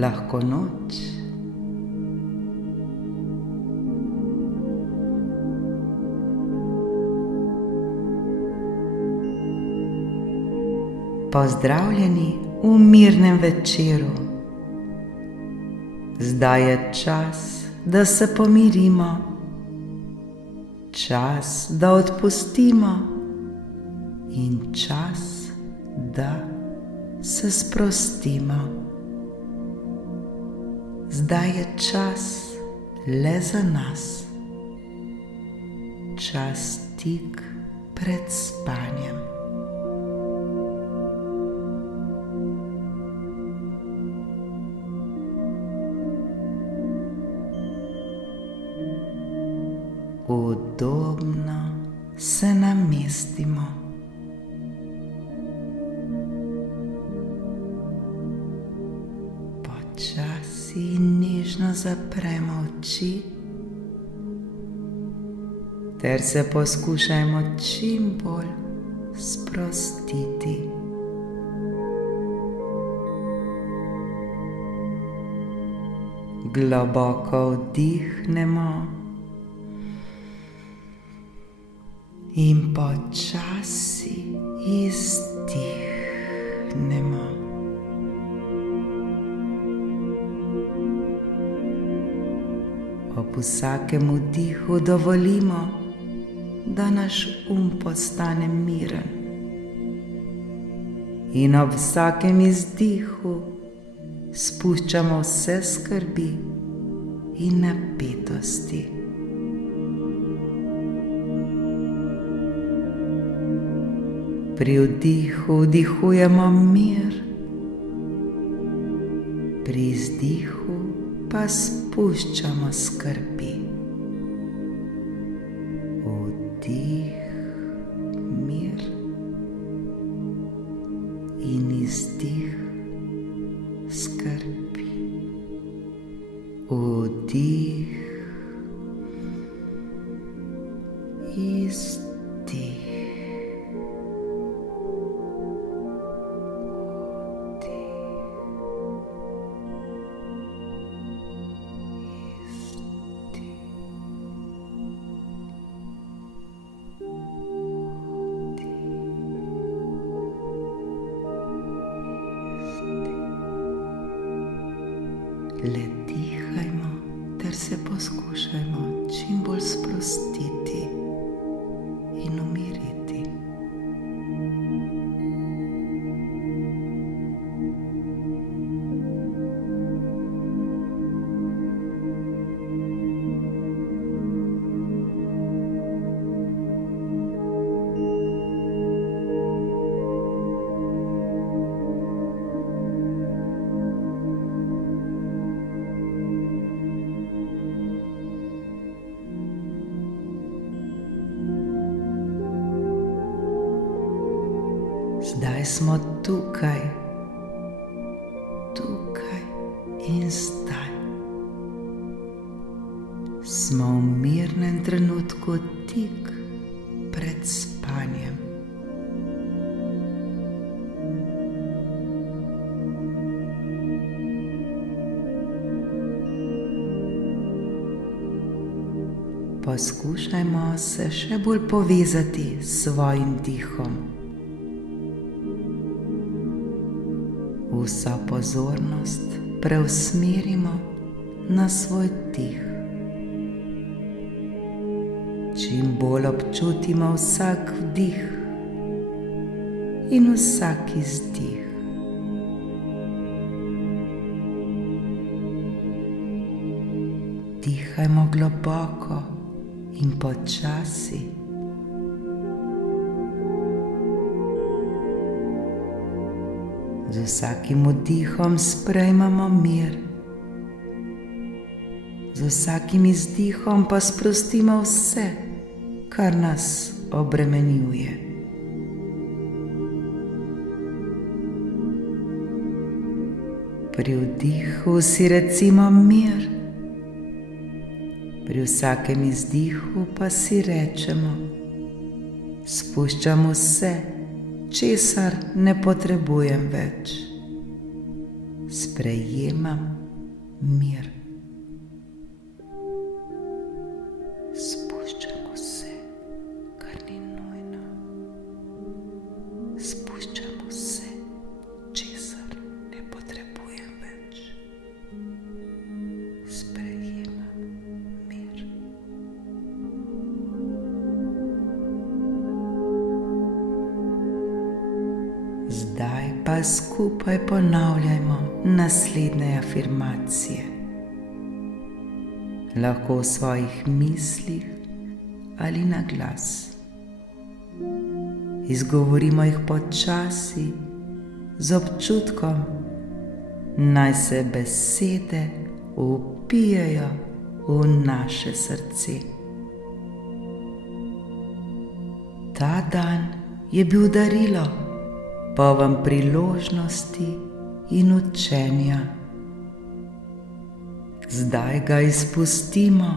lahko noč. Pozdravljeni v mirnem večeru. Zdaj je čas, da se pomirimo, čas, da odpustimo in čas, da se sprostimo. Zdaj je čas le za nas, čas tik pred spanjem. Udobno se namestimo. Počasi in nežno zapremo oči ter se poskušajmo čim bolj sprostiti. Globoko vdihnemo in počasi izdihnemo. Ob vsakem vdihu dovolimo, da naš postane miren. In ob vsakem izdihu spuščamo vse skrbi in napetosti. Pri vdihu vdihujemo mir, pri izdihu pa spuščamo skrbi. Vdih, mir in izdih, skrbi. Vdih, izdih. Le dihajmo ter se poskušajmo čim bolj sprostiti in umiriti. Zdaj smo tukaj, tukaj in zdaj. Smo v mirnem trenutku tik pred spanjem. Poskušajmo se še bolj povezati s svojim dihom. Vso pozornost preusmerimo na svoj dih. Čim bolj občutimo vsak vdih in vsak izdih. Dihajmo globoko in počasi. Z vsakim vdihom sprejmemo mir, z vsakim izdihom pa sprostimo vse, kar nas obremenjuje. Pri vdihu si recimo mir, pri vsakem izdihu pa si rečemo: spuščam vse, česar ne potrebujem več. sprejemam mir. Spuščam vse, kar ni nujno. Spuščam vse, česar ne potrebujem več. Sprejemam mir. Zdaj pa skupaj ponavljajmo naslednje afirmacije. Lahko v svojih mislih ali na glas. Izgovorimo jih počasi, z občutkom, naj se besede vpijejo v naše srce. Ta dan je bil darilo, poln priložnosti in učenja. Zdaj ga izpustimo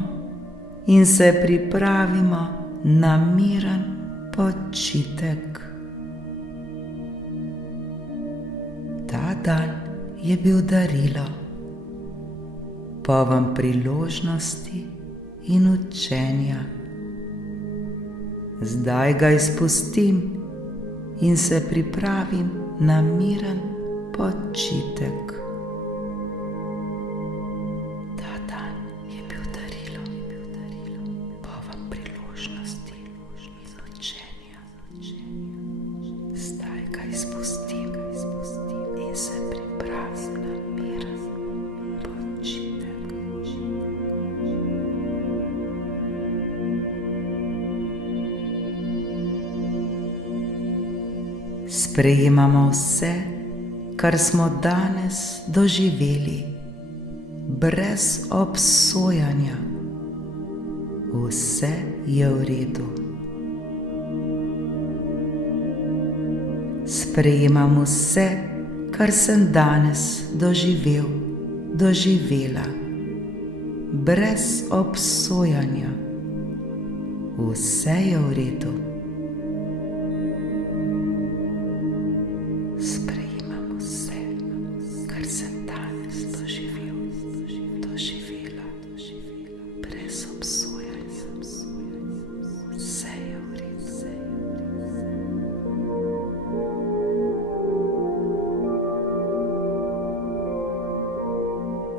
in se pripravimo na miren počitek. Ta dan je bil darilo, poln priložnosti in učenja. Zdaj ga izpustim in se pripravim na miren počitek. Sprejemamo vse, kar smo danes doživeli, brez obsojanja. Vse je v redu. Sprejemam vse, kar sem danes doživel, doživela, brez obsojanja. Vse je v redu. Sprejemam vse, kar sem danes doživel, doživela, brez obsojanja. Vse je v redu.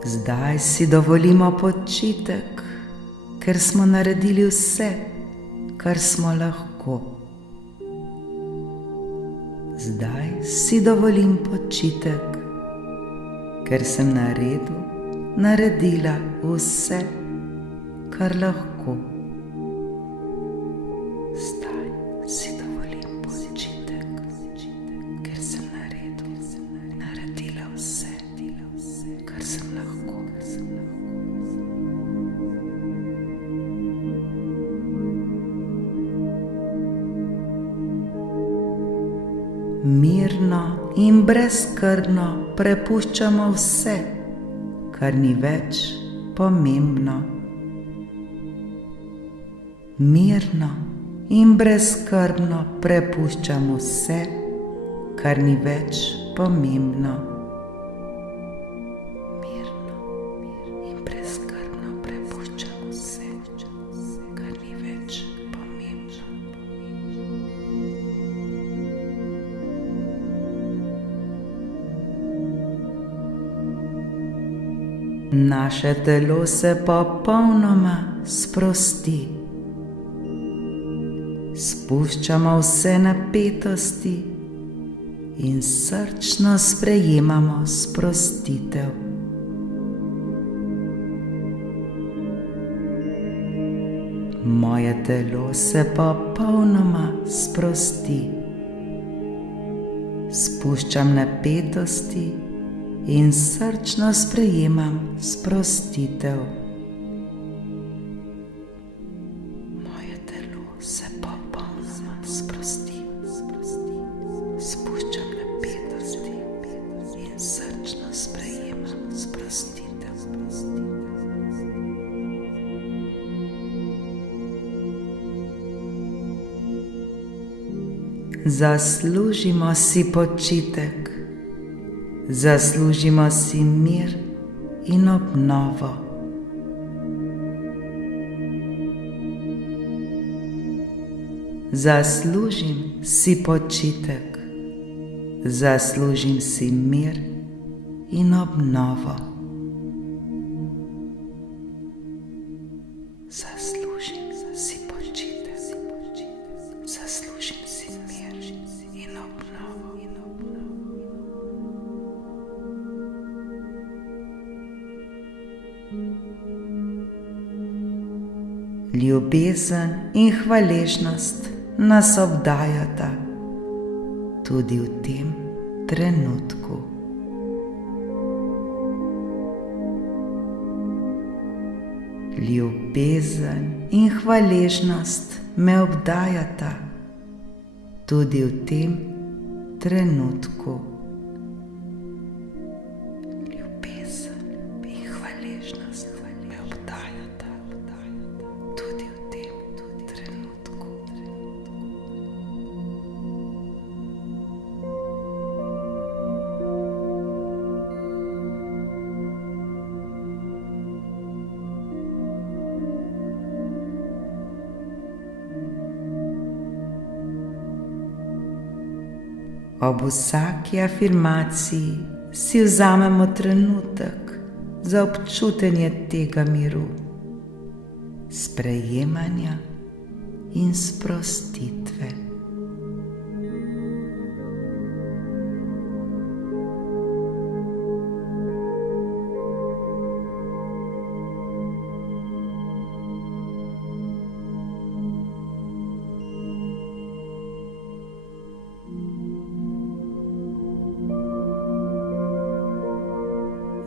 Zdaj si dovolimo počitek, ker smo naredili vse, kar smo lahko. Zdaj si dovolim počitek, ker sem naredila vse, kar lahko. Zdaj si dovolim počitek, ker sem naredila vse, kar sem lahko. Mirno in brezskrbno prepuščamo vse, kar ni več pomembno. Mirno in brezskrbno prepuščamo vse, kar ni več pomembno. Mirno in brezskrbno prepuščamo vse, kar ni več pomembno. Naše telo se popolnoma sprosti. Spuščamo vse napetosti in srčno sprejemamo sprostitev. Moje telo se popolnoma sprosti. Spuščam napetosti in srčno sprejemam sprostitev. Moje telo se popolnoma sprosti. Spuščam napetosti in srčno sprejemam sprostitev. Zaslužimo si počitek. Zaslužimo si mir in obnovo. Zaslužim si počitek, zaslužim si mir in obnovo. Zaslužim si počitek, zaslužim si mir in obnovo. Ljubezen in hvaležnost nas obdajata tudi v tem trenutku. Ljubezen in hvaležnost me obdajata tudi v tem trenutku. Ljubezen in hvaležnost me obdajata tudi v tem trenutku. Ob vsaki afirmaciji si vzamemo trenutek za občutenje tega miru, sprejemanja in sprostitve.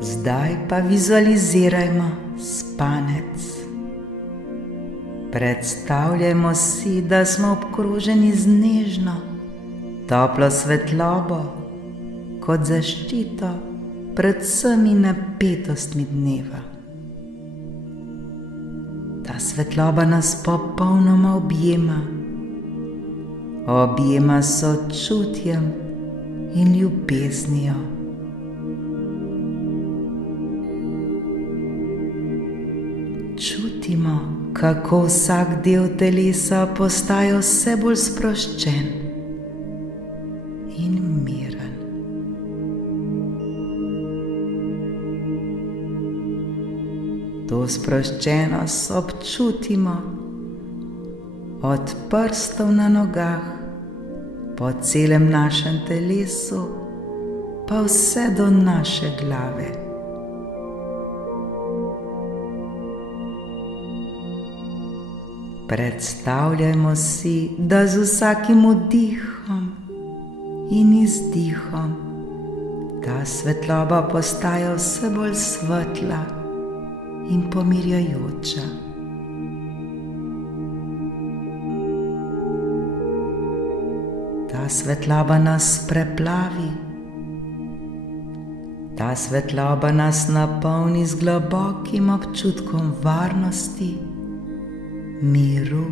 Zdaj pa vizualizirajmo spanec. Predstavljajmo si, da smo obkroženi z nežno, toplo svetlobo kot zaščito pred vsemi napetostmi dneva. Ta svetloba nas popolnoma objema s sočutjem in ljubeznijo. Čutimo, kako vsak del telesa postaja vse bolj sproščen in miren. To sproščenost občutimo od prstov na nogah, po celem našem telesu, pa vse do naše glave. Predstavljajmo si, da z vsakim vdihom in izdihom ta svetloba postaja vse bolj svetla in pomirjajoča. Ta svetloba nas preplavi, ta svetloba nas napolni z globokim občutkom varnosti, miru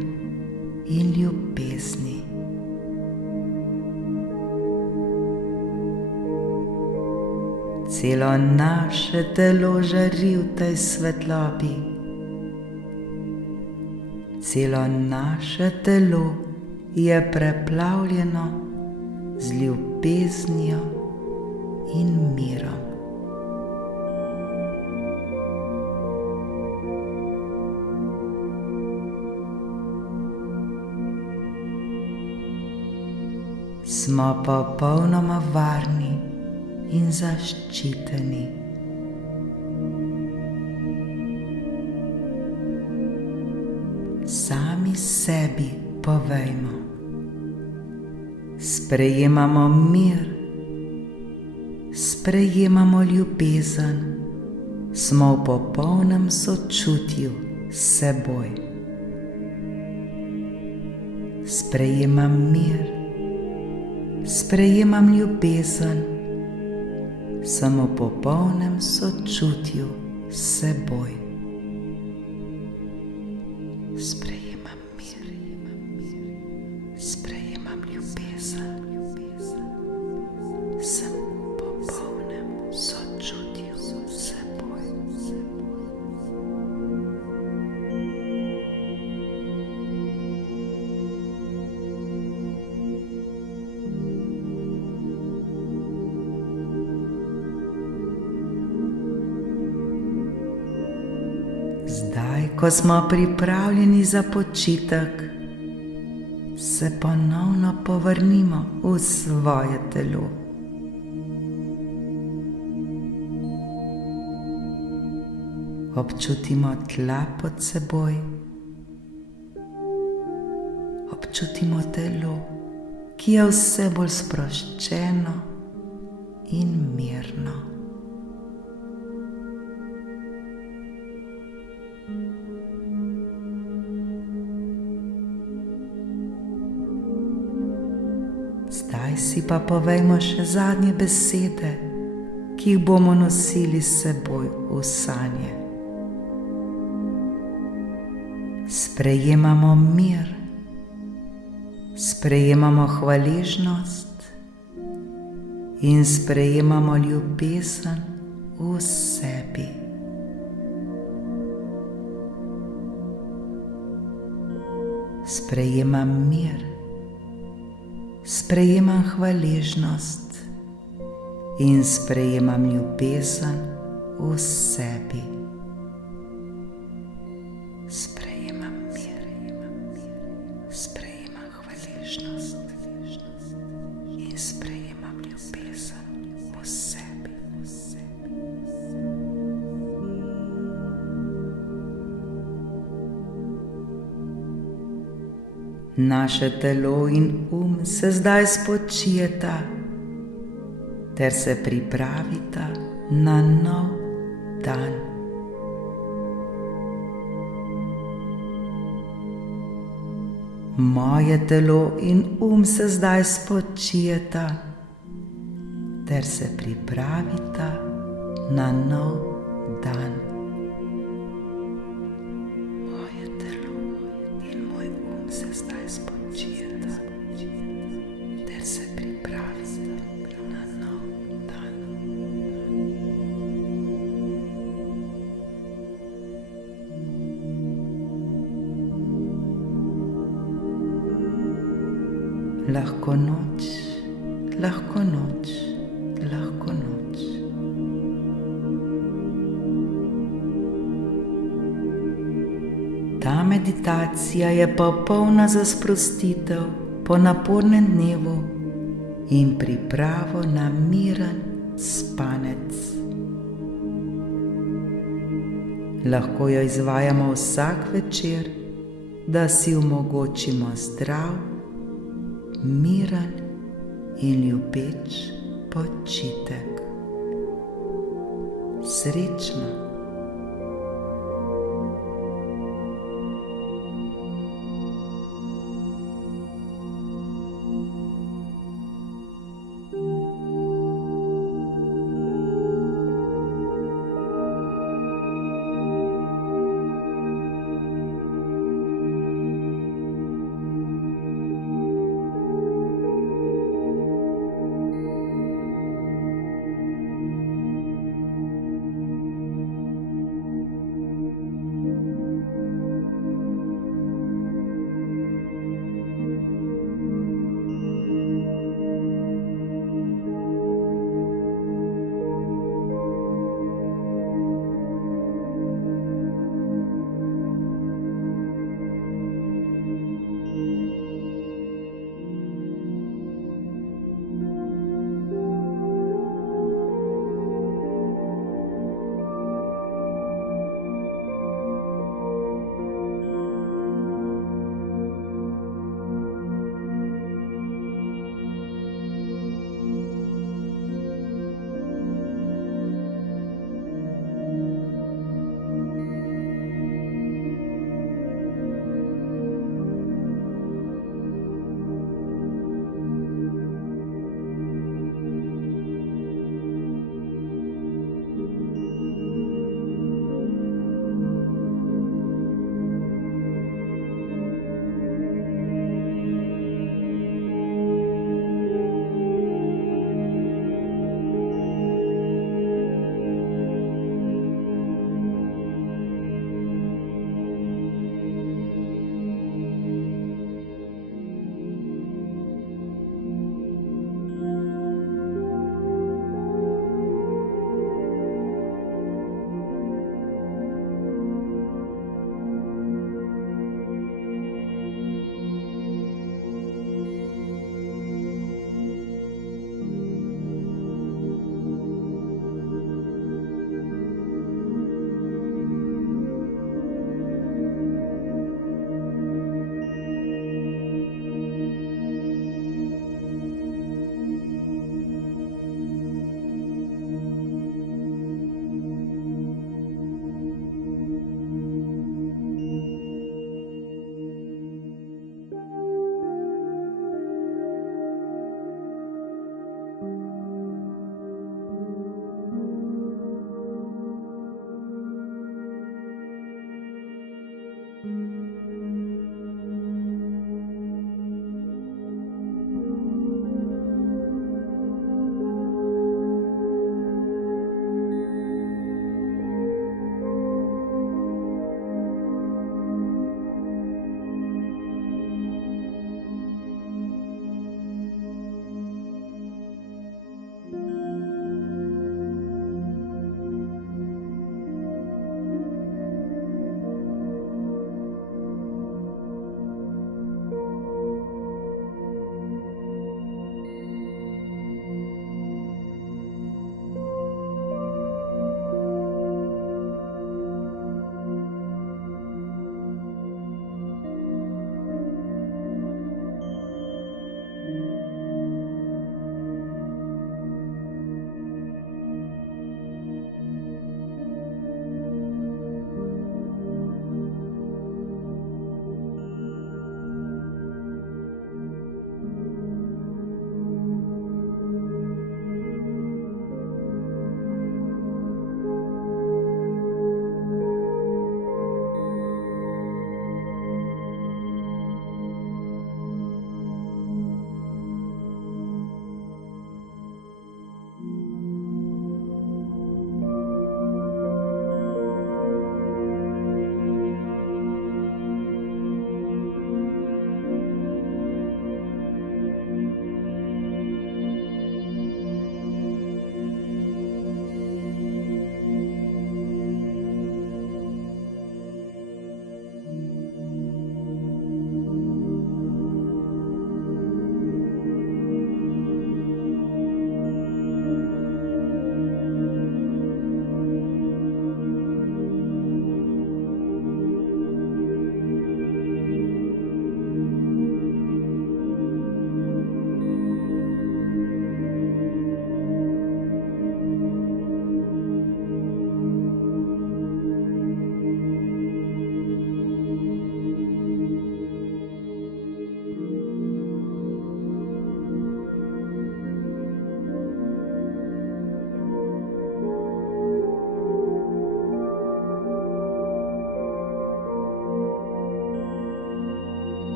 in ljubezni. Celo naše telo žari v tej svetlobi. Celo naše telo je preplavljeno z ljubeznijo in mirom. Smo popolnoma varni in zaščiteni. Sami sebi povejmo: sprejemamo mir, sprejemamo ljubezen, smo v popolnem sočutju s seboj. Sprejemam mir, sprejemam ljubezen, sem v popolnem sočutju s seboj. Sprejemam mir, sprejemam ljubezen, sem v popolnem ko smo pripravljeni za počitek, se ponovno povrnimo v svoje telo. Občutimo tla pod seboj, občutimo telo, ki je vse bolj sproščeno in mirno. Zdaj si pa povejmo še zadnje besede, ki jih bomo nosili s seboj v sanje. Sprejemamo mir, sprejemamo hvaležnost in sprejemamo ljubezen v sebi. Sprejemam mir, sprejemam hvaležnost in sprejemam ljubezen v sebi. Sprejemam mir, sprejemam hvaležnost in sprejemam ljubezen v sebi. Naše telo in se zdaj spočijeta ter se pripravita na nov dan. Moje telo in se zdaj spočijeta ter se pripravita na nov dan. Moje telo in moj se zdaj spočijeta ter se pripravita na nov dan. Lahko noč, lahko noč, lahko noč. Ta meditacija je popolna za sprostitev po napornem dnevu in pripravo na miren spanec. Lahko jo izvajamo vsak večer, da si omogočimo zdrav, miren in ljubeč počitek. Srečno!